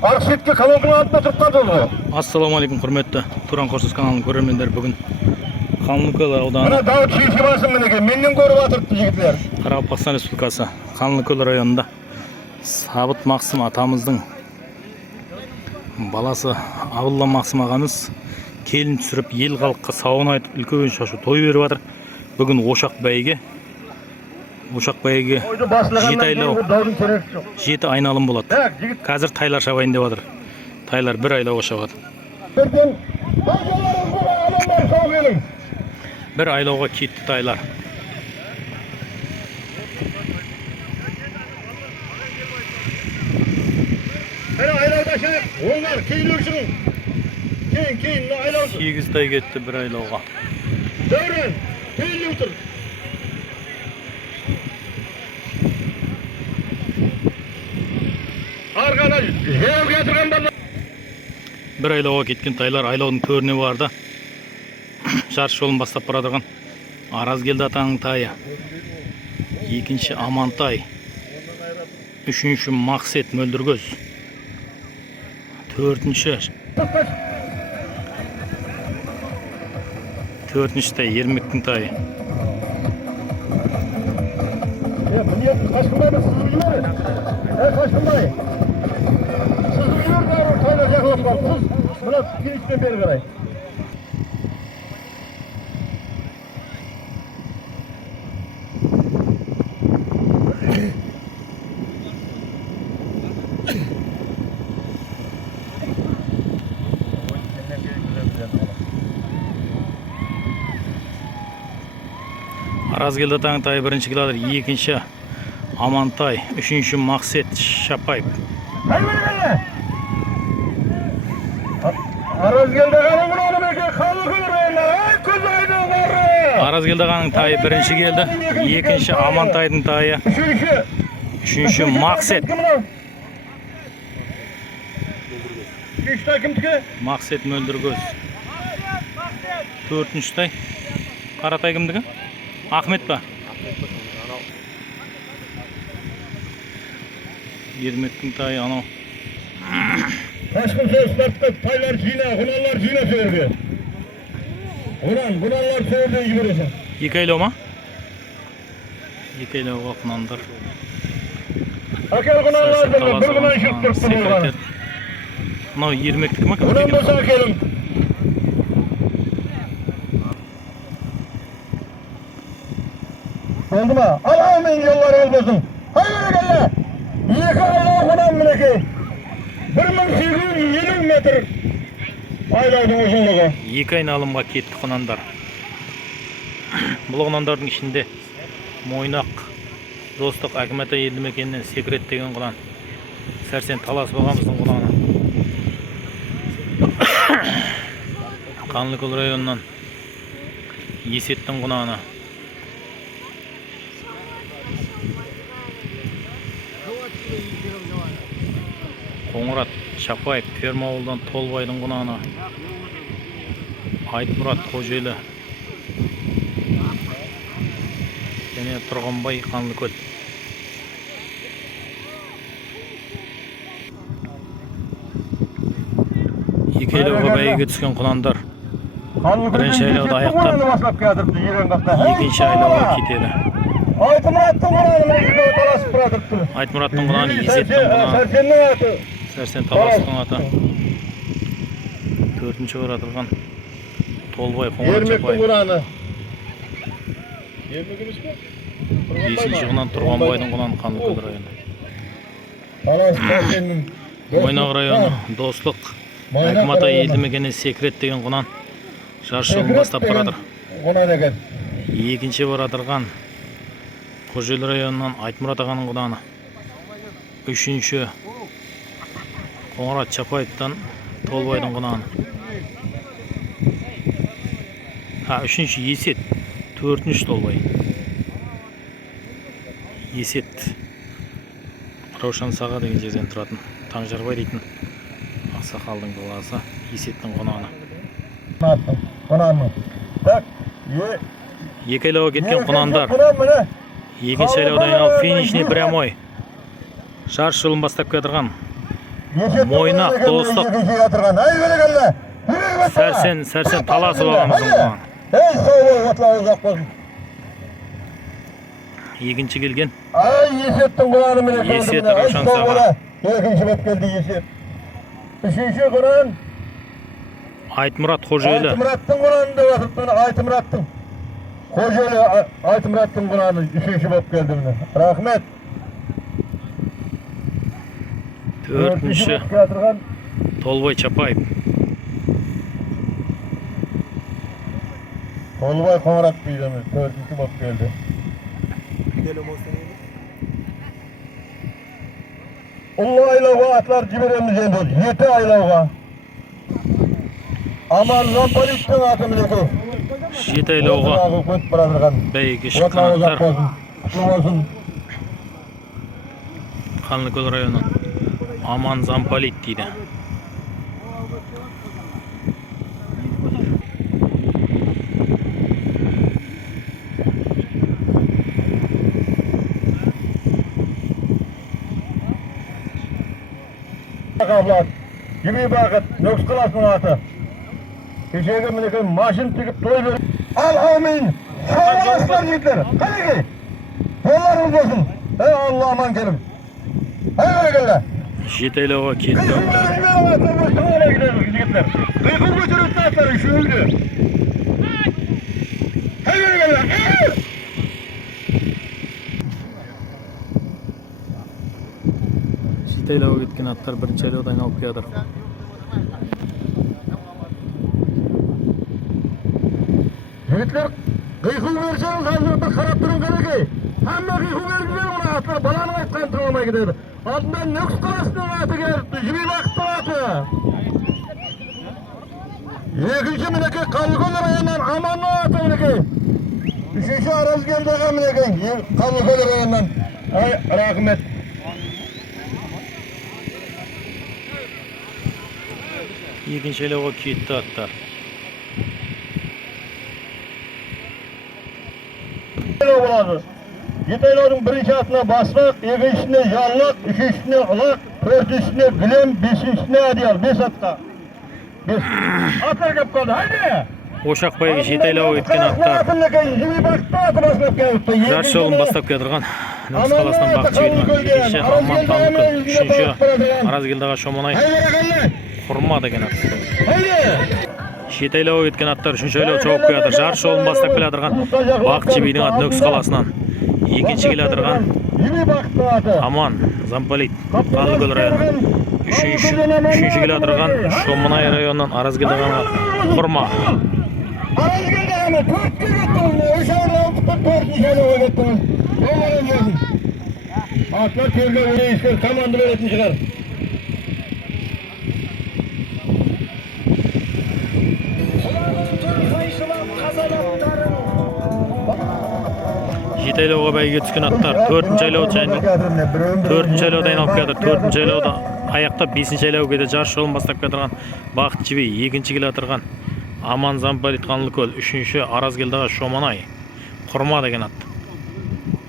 Аршетке колонканың артында тұрып қалды. Ассалаумағалейкум, құрметті Туран Қосыз каналының көрермендері. Бүгін Қанлыкөл ауданы, Мына Дауыт Шишимасын мінеке, менен көріп атырыпты жігітлер. Қарақалпақстан Республикасы Қанлыкөл районында Сабыт Мақсым атамыздың баласы Абылла Мақсым ағамыз келін түсіріп, ел халыққа сауын айтып, үлкен шашу той беріп жатыр. Бүгін ошақ бәйге жеті айналым болады. Қазір тайлар шабайын деп жатыр. Тайлар бір айлауға шабады. Бір айлауға кетті тайлар. Сегіз тай кетті бір айлауға. Бір айлауға кеткен тайлар айлаудың төріне барды. Жарыс жолын бастап барадырған Аразгелді атаның тайы, екінші Амантай, үшінші Мақсет Мөлдіргөз, төртінші тай Ермектің тайы. Аразгелді атаның тайы бірінші келеді, екінші Амантай, үшінші Мақсет Шапаев. Аразгелді ағаның тайы бірінші келді, екінші Амантайдың тайы, үшінші Мақсет. Мақсет Мөлдіргөз. Төртінші тай. Қаратай кімдігі? Ахмет па? Ермектің тайы анау. Қашқын сөз тартып, тайлар жина, құналар жина сөйерге. Құналар сөйерге жібересің. Екі айлау ма? Екі айлауға құнандар. Әкел құналардың бір құнан шық тұрыпты болған. Мынау ермектік ма? Құнан болса әкелім. Oldu mu? Allah'ımın yolları olmasın. Hayır gelle. Екі айлау құнан мінеке. 1850 метр айлаудың ұзынлығы. Екі айналымға кетті құнандар. Бұл құнандардың ішінде Мойнақ, Достық, Әкімата елді мекенінен Секрет деген құнан. Сәрсен Талас бағамыздың құнаны. Қанлыкөл районынан Есеттің құнаны. Қоңырат Шапаев, Пермауылдан Толбайдың құнаны. Айтмұрат Қожелі және Тұрғанбай Қанлыкөл. Екі айлауға бәйге түскен құнандар бірінші айлауды аяқтап, екінші айлауға кетеді. Айтмұраттың құнаны, Есеттің құнаны, Сәрсен Таластың аты. Төртінші оратылған Толбай, Қоңырат Шапаев. Бесінші құнан Тұрғанбайдың құнаны, Қанлыкөл районы. Мойнақ районы, Достық, Әкімата елді мекені Секрет деген құнан жарыс жолын бастап барадыр. Екінші оратылған Қожелі районынан Айтмұрат ағаның құнаны. Үшінші Қоңырат Шапаевтан Толбайдың құнаны. Үшінші Есет, төртінші Толбай. Есет Раушан Саға деген жерден тұратын Таңжарбай дейтін ақсақалдың баласы Есеттің құнаны. Екі айлауға кеткен құнандар екінші айлаудан айналып финишіне прямой жарыс жолын бастап кетірған Мойнақ достық. Сәрсен таласып ағамыздың бұған. Ей, сау бол, отла ұзақ болсын. Екінші келген. Ай, есеттің құланы міне. Есет Равшан Саға. Екінші бет келді есет. Үшінші құран. Айтмұрат Қожелі. Айтмұраттың құланы деп атып мені, Айтмұраттың. Қожелі Айтмұраттың құланы үшінші бет келді міне. Рахмет. Төртінші Толбай Чапаев. Толбай Қоңырат дейді міне, төртінші бет келді. Ұлы айлауға атлар жібереміз енді, 7 айлауға. Аман Замполиттің аты мінеке. 7 айлауға бәйге шыққан аттар. Қанлыкөл районы Аман Замполит дейді. Avlat, gibi bakıt, Nöks Kalası'nın atı. Kişiye mineken maşın tıkıp toy verir. Al-Amin, sağ olasılar yiğitler. Hadi ki, yollarınız olsun. Ey Allah aman kerim. Hadi gel. 7 айлауға келді. Kıykıl götürüp atları şöyle. Hadi gel. 7 айлауға кеткен аттар бірінші айлауды айналып келеді. Жігітлер, қиқыл берсеңіз hazırda қарап тұрың керекей. Hamma қиқыл беріңіздер мұна аттар баланың айтқан тұра алмай кетеді. Алдынан Нөкс Қаласының аты келіпті, Жібей Бақыттың аты. Екінші мінекей Қалықөл районынан Аманның аты мінекей. Үшінші Аразкелдіға мінекей Қалықөл районынан. Ай, рахмет. Екінші айлауға кетті аттар. Болады. 7 айлаудың бірінші атына баслық, екіншісіне жаллық, үшіншісіне ұлық, төртіншісіне гілем, бесіншісіне әдиял, 5 атқа. Аттар кеп қалды, haydi! Ошақ бәйге 7 айлауға кеткен аттар. Жарыс жолын бастап келдірған. Нөкс Қаласынан Бақытжігіт. Екінші Аман Танлыкөл. Үшінші Аразкелдіға Шоманай. Құрма деген ат. 7 айлауға кеткен аттар 3-ші айлау чауып келеді. Жарыс жолын бастап келедірған Бақытжігіттің аты Нөкс Қаласынан. Екінші келедірған Аман Замполит Қанлыкөл районы. Үшінші келедірған Шоманай районынан Аразкелдіға Құрма. Аразкелдіға 4-ке кеттіңіз. 3 айлауға 4-ші айлауға кеттіңіз. Атlar көрге өрейістер команды беретін шығар. Жеті айлауға бәйге түскен аттар 4-ші айлауда айналып келеді. 4-ші айлауда аяқтап 5-ші айлауға кетеді. Жарыс жолын бастап келдірған Бақытжібей. Екінші келедірған Аман Замполит Қанлыкөл. Үшінші Аразкелдіға Шоманай. Құрма деген ат.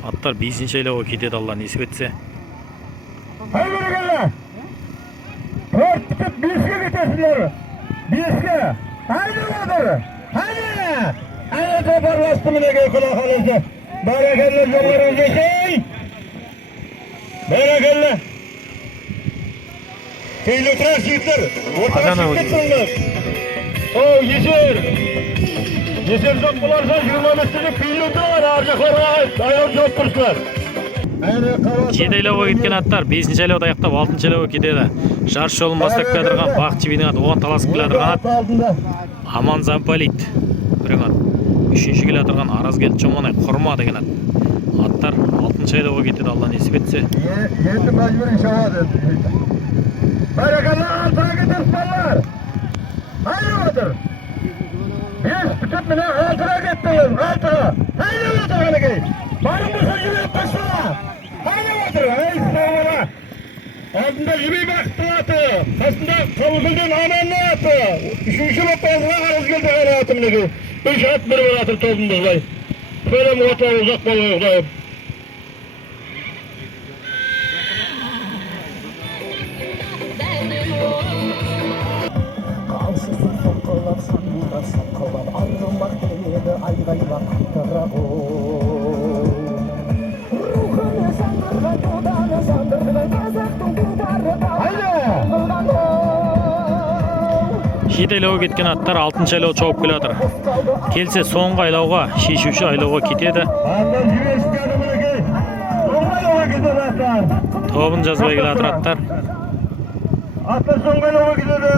Аттар 5-ші айлауға кетеді, Алла несіп етсе. Haydi 4 tutup 5'e getirsinler. 5'e. Haydi badır. Haydi. Haydi toparlaştı mı ne göy kulak alırsa. Bereketle yollarınız geçey. Bereketle. Kıyılıklar çiftler. Ortadan çıktırsınlar. O yeşil. Yeşil çok bularsa 25'lik kıyılıklar var. Harcaklara ait. Ayağım çok pırslar. 7 айлауға кеткен аттар 5-ші айлауда аяқтап 6-ші айлауға кетеді. Жарыс жолын бастап келедірған Бақытжібейдің аты. Оған таласып келедірған ат Аман Замполит. Бірің ат. 3-ші келедірған Аразкелді Шоманай Құрма деген ат. Аттар 6-ші айлауға кетеді, Алла несіп етсе. Енді мәжбүр шауады. Бәрекелі алтыға кетіп балалар. Haydi badır. 5 tutup mine 6'a gettiniz. 6'a. Haydi badır hani. Barın bu sözünü başına. Haydi badır. Haydi sağına. Altında Jibey Baqıttың аты. Қасында Қалықөлден Аманның аты. 3-ші баппазына Аразкелдіға аты мінеке. 3 ат бір атыр толдыңыз бай. Көрем отау ұзақ болуы ұзайып. Шет айлауға кеткен аттар 6-шы айлау чауып келе жатыр. Келсе соңғы айлауға, шешуші айлауға кетеді. Тобын жазбай келе жатыр аттар. Аттар соңғы айлауға кетеді.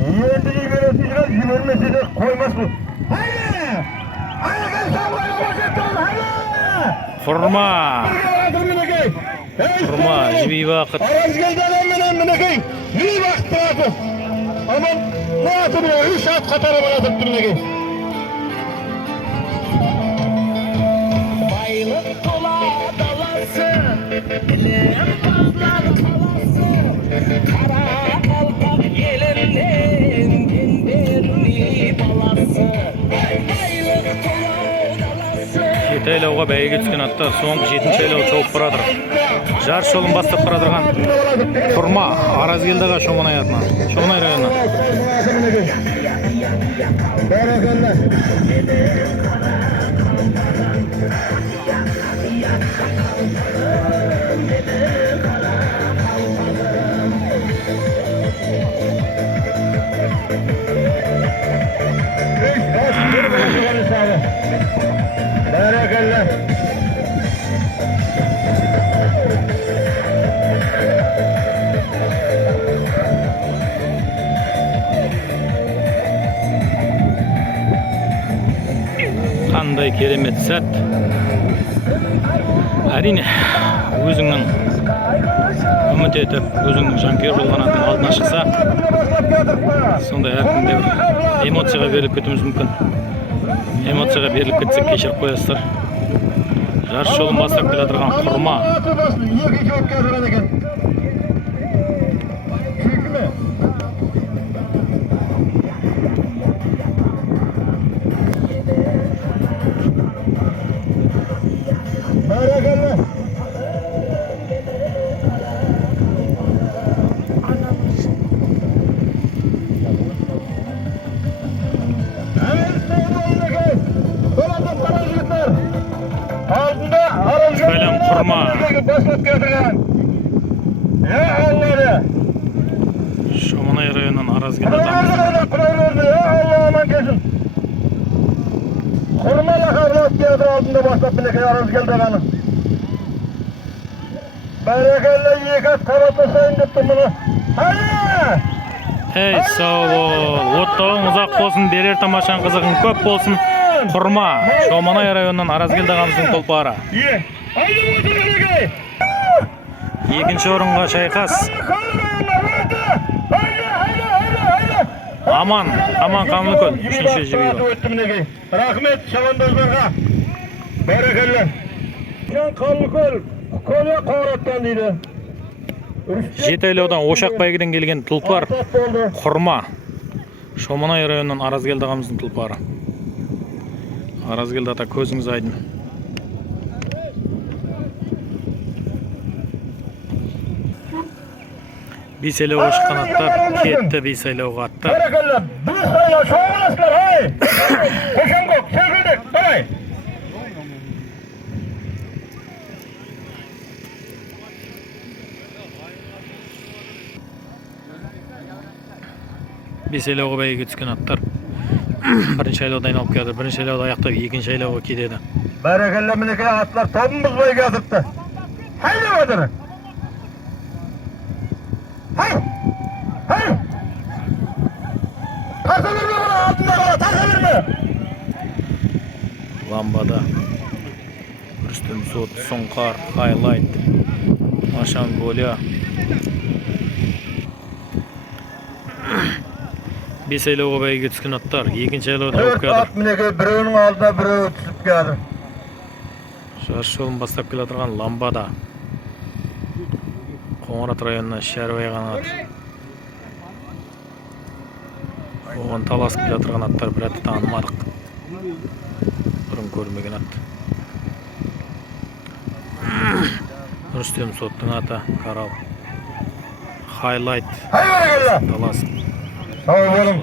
Енді жіберетін шығар, жібермесе де қоймас бұл. Құрма жібей бақыт. Аразгелді адамменен мінекей, үй бақыт тұрады. Аман, мұаты бұл, 3 ат қатары бұратып тұрмекей. Байлық тола даласы, білім тазлар қаласы, қара қалпақ елінен пендердің баласы. Байлық тола даласы. Шет айлауға бәйге түскен аттар соңғы 7-ші айлау чауып барадыр. Жарыс жолын бастап барадырған Құрма Аразгелдіға Шоманай атынан, Шоманай районынан. Қандай керемет сәт. Әрине, өзіңнің үміт етіп, өзіңнің жанкүйер болған аттың алдына шықса, сондай әркімде бір эмоцияға беріліп кетуіміз мүмкін. Эмоцияға беріліп кетсек кешіріп қоясыздар. Жарыс жолын бастап келе жатырған Құрма. Сәлем Құрма. Шоманай районынан Аразгелді атамыз. Құрма лақабылат театр алдында бастап мінекей Аразгелді ағаның. Бәрекелі 2 ат қабатласайын деп тұрмыны. Ей, сау бол. Оттауың ұзақ болсын, берер тамашаң қызығың көп болсын. Құрма Шоманай районынан Аразгелді ағамыздың тұлпары. Екінші орынға шайқас. Аман Қамлыкөл, 3-ші жібей бар. Рахмет шабандоздарға. Бәрекелі. Қамлыкөл, көне қоңыраттан дейді. Жетайлаудан Ошақ бәйгеден келген тұлпар Құрма Шоманай районынан Аразгелді ағамыздың тұлпары. Аразгелді ата, көзіңіз айдын. Бейсайлауға шыққан аттар кетті бейсайлауға аттар. Бәрекелі, бейсайлау шоғыласыздар, ай! Қошанғоқ, сергілдік, давай! Бейсайлауға бәйге түскен аттар бірінші айлауды айналып келеді, бірінші айлауды аяқтап екінші айлауға кетеді. Бәрекелі, мінекей аттар тобын бұзбай келіпті. Хайдап отыр. Хай! Тарса берме бұны, алтында қала, тарса берме! Ламбада Рүстем Сот, Сұңқар, Хайлайт, Машан Боля. Бес айлауға бәйге түскен аттар, екінші айлауды ауып келеді. Ат мінекей біреуінің алдына біреуі түсіп келеді. Жарыс жолын бастап келе жатырған Ламбада Қоңырат районына Шәрбай қанат. Оған таласып келе жатырған аттар бір атты танымадық. Бұрын көрмеген ат. Рүстем Соттың аты Карал. Хайлайт. Таласып. Сау болың.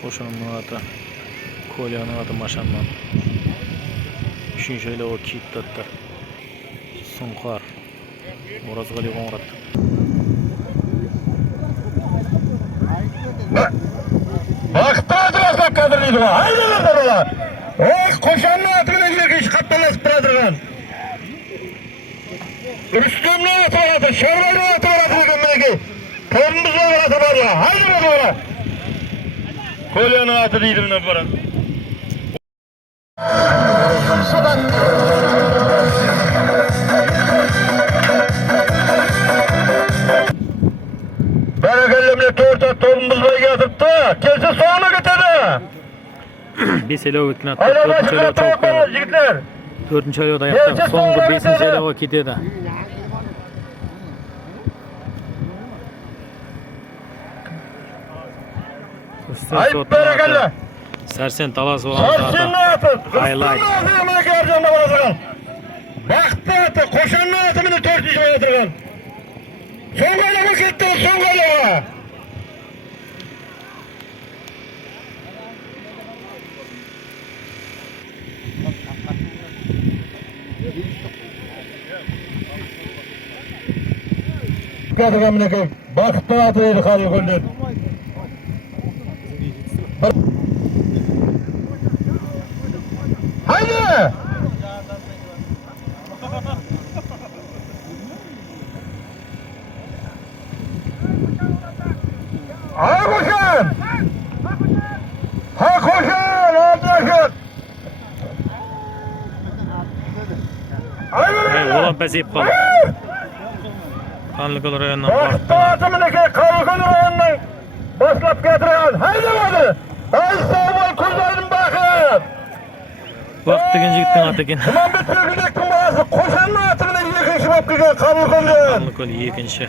Қошанның аты Коляның аты Машаннан. 3-nji айлабы Kiyitdi attар. Сұңқар. Оразғали Қоңырат. Бақытты атырасап қадірлейді ғой. Айда бардырға. Ой, қошанның атымен екі қапталасып тұрадырған. Рүстемнің аты барады, Шарбайдың аты барады деген мінеке. Торымызға аты бардыға. Айда бардыға. Көлінің аты дейді міне барады. Бәрекеліміне төрт ат торымызға кетіпті. Келсе соңына кетеді. 5 айлабы өткен аттар 4-нчі айлабы чауып келді. Жігіттер. 4-нчі айлабы аяқтап соңғы 5-нчі айлабы кетеді. Айып бәрекелі. Сәрсен Таласов Сәрсеннің аты. Хайлайт. Бақытты аты, Қошанның аты міне 4-нчі айлабы отырған. Соңғы айлабы кетті, соңғы айлабы. Қатырған мінеке, бақытты аты еді қарлы көлден. Haydi! Ha koşan! Ha koşan! Arkadaşlar! Ulan pəsəyib qaldı. Qanlıqol rayonundan Baqıtlı Baqıtlı. atımındaki Qanlıqol rayonundan başlap getiren haydi vardı! Ay sağ kozaydın bakın! Vaqt degan jigitning ati ekan. Ulan bir türküdektin bazı koşanın atımına ikinci bap kelgen Qanlıqol rayon! Qanlıqol 2-nji.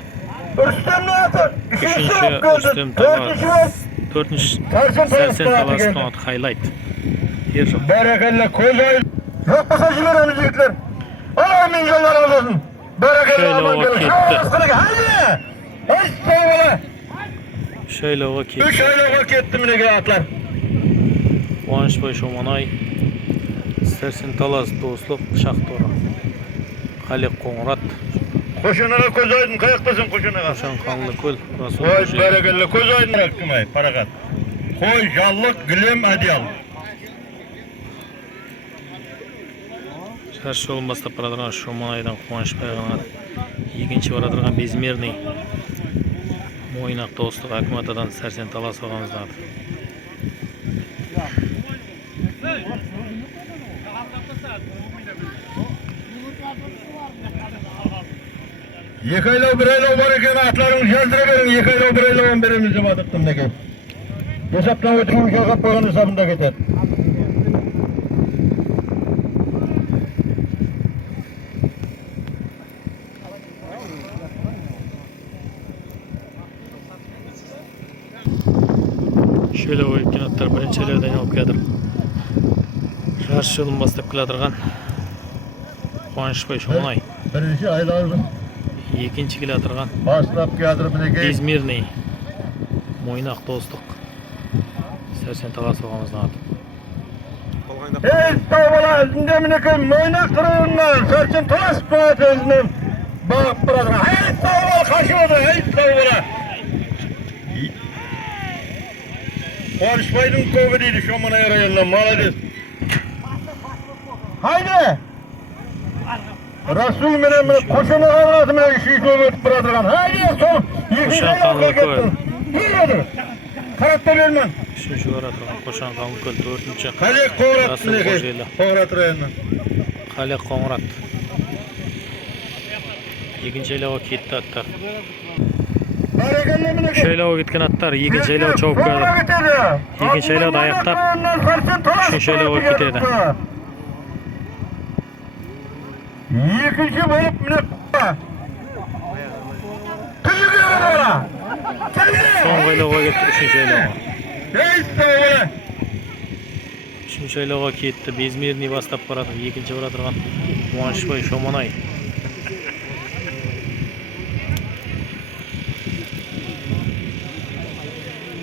Rüstem'in atı! 3-nji bap Rüstem gördün! 4-nji bap! 4-nji Sərsən Sərsen Talasov'un atı Highlight. Yer жоқ. Bərəkəllə kozaydın! Yok basa jiberemiz yigitler! Alayım minjonlarımız olsun! Bərəkəllə Şöyle aman o gelin! gitti. Haydi! Ay sağ ola! Şöyle o ki. 3 aylığa ketdi minege atlar! Quvonishboy Shomonay. Sərsen Talas Dostluq Şaqtora. Xaliq Qo'ng'rat. Qo'shinaga ko'zaydin, qayoqdasan qo'shinaga? Qo'shan Qanlıkөл Rasul Voy Qo'shay. bərəkəllə ko'zaydin rakmay, paraqat. Qo'y, jalliq, gilem, adyal. Çarşı olmasa paradırgan Shomonaydan Quvonishboyga 2-nji baradırgan Bezmirniy. Mo'ynoq Dostluq Akmatadan Sərsen Talasov ağamızdan. Екі айлау, бір айлау бар екен, атларыңыз жаздыра берің, екі айлау, бір айлауын береміз деп атыптым неке. Есаптан өтірген жалғап қойған есабында кетеді. Şöyle o'yingan atlar birinchilardan olib keldir. Jarsh yo'lini boshlab keladigan Quvonishboy Shomonay. Birinci aylarını 2-nji keladigan başlap geldirip neke. Bezmirniy. Mo'ynoq Dostluq. Sərsen Talasov ağamızdan atı. Ey tavbala, indemine Mo'ynoq kırığından, Sərsen Talasov bağıtı özünden bağıp bırakın. Ey tavbala kaçmadı, ey tavbala. Quvonishboyning ko'pi deydi Shomonay rayonidan, молодец. Haydi! Rasul menen qo'shini avlati bilan ishi o'tib turadigan. Haydi, sol. Qo'shan Qanlıkөл. Yuradi. Qarab berman. 3-nji baradırgan Qo'shan Qanlıkөл 4-nji. Xaliq Qo'ng'rat Rasul mineke. Qo'shayli. Qo'ng'rat rayonidan. Xaliq Qo'ng'rat. 2-nji aylabı ketdi atlar. Barakalla mineke. Şöyle o gitken atlar 2-nji aylabı chopib keldi. 2-nji aylabı аяқтап 3-nji aylabı ketedi. Екінші болып міне Тізіге бара! So'nggi aylabı ketdi 3-nji aylabı. Ey sağ 3-nji aylabı ketdi. Bezmirniy boshlab boradi. 2-nji baradırgan Quvonishboy Shomonay.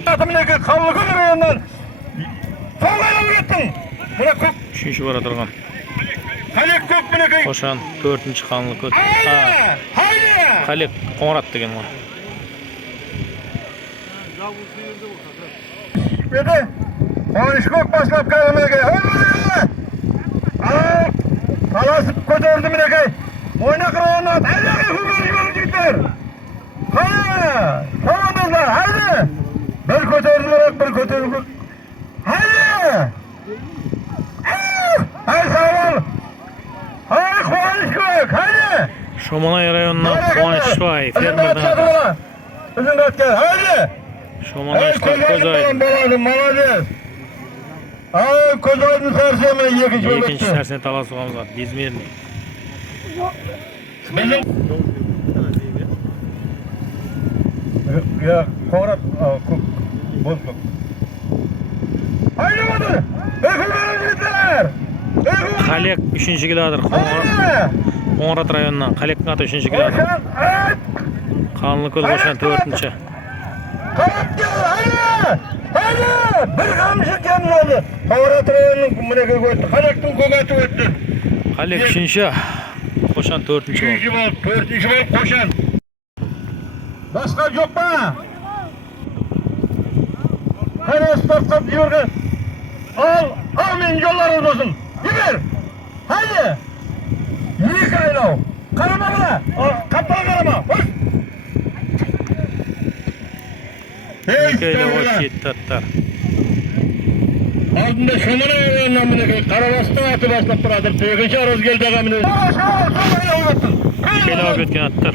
Atımdaki Qanlıkөл rayonidan so'ngga ketding. Buna ko'p 3-nji baradırgan Halek köp minekey. Qo'shan 4-qanlı köt. Haydi. Halek Qo'ng'rat degan bu. Bedi. Konuşmak başlap kalmaya. Aa! Kalasıp ko'tardi minekey. Oyna qirg'onat. Haydi, hukm yigitlar. Haydi. Tamamlar. Haydi. Bir ko'tardilar, bir ko'tardilar. Haydi. Haydi sağ ol. Haydi Quvonchboy, haydi. Shomonay rayonidan Quvonchboy fermerdan. Uzun datga, haydi. Shomonay Ko'zoydin. Молодец. Ay Ko'zoydin sarsiyami ikkinchi bo'ldi. Ikkinchi sarsiyani talasuqamiz bor. Bezmerni. Bizim ya Qorat bozma. Haydi hadi. Bekler. Halek 3-kilodir. Qo'ng'rat rayonidan Halekning ati 3-kilodir. Qanlı ko'l Qo'shan 4-chi. Haydi. Bir qamchi kelmadi. Qorat rayonining minega o'tdi. Halekning ko'gati o'tdi. Halek 3-chi. Qo'shan 4-chi bo'ldi. 3-chi bo'ldi. 4-chi bo'ldi Qo'shan. Boshqa yo'qmi? Qara stop yurgin. Al men yo'llaringiz olsun. Yibir. Haydi. Yirik aylov. Qarama bana. Qapqa qarama. Kayla o'tib tattar. Oldinda Shomonay rayonidan minekey Qarabaston ati boshlab turadir. Teginchi Arozgel dagamini. Kayla o'tgan attar.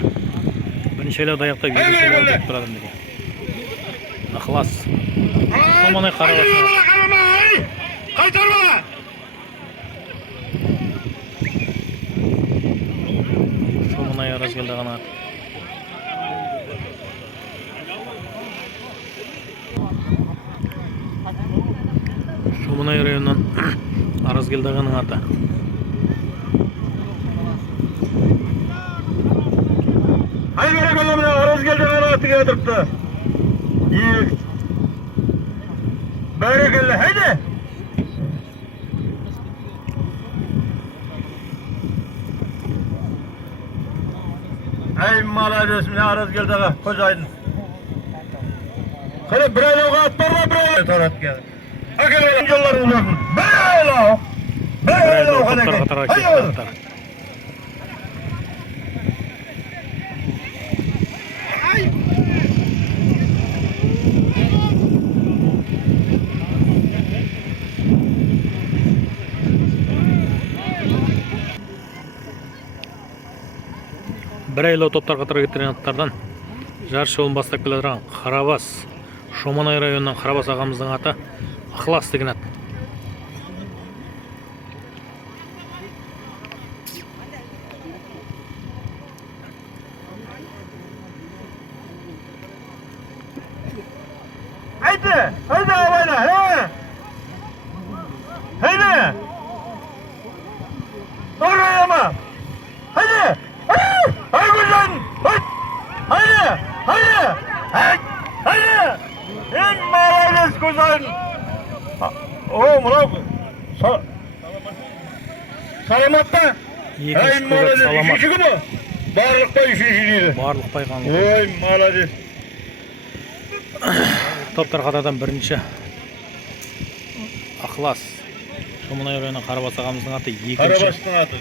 Birinchilar oyoqda yurishlar o'tib turadi degan. Ixlos. Shomonay Qarabaston. Qaytarma. Shomonay Arozgel dagan at. Shomonay rayonidan Arozgel daganning ati. Haydi barakallah bilan Arozgel dagan atiga o'tiribdi. Yirik. Barakallah, haydi. Ay молодец, men Arozgel dagan Qo'zoydin. Qara bir aylovga at borma, bir aylovga taratgan. Akalar yo'llaringiz olsun. Bir aylov. Bir aylov qanaqa. Bir aylov toptar qatorga kettirgan atlardan jarsh yo'lini boshlab keladigan Qarabas Shomonay rayonidan Qarabas og'amizning ati Ixlos degan at. Haydi, haydi avayla, he. Haydi. Orayama. Haydi. Haydi güzel. Haydi. Haydi. Haydi. En malayless güzel. Murat. Salamatta. Ikkinchi ko'zat salomat. Üçüncü mü? Barlıkta üçüncü deydi. Barliq payqamli. Oy, malayless. Toptar qatordan birinchi Ixlos Shomonay rayonidan Qarabas og'amizning ati ikkinchi. Qarabaston ati.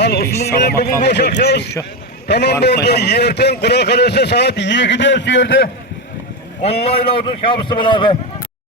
Al Osmanlı'nın bugün boşakacağız. Tamam oldu. Yerten Kura Kalesi saat 2'de sürüyordu. Onlayla oldu şabısı beraber.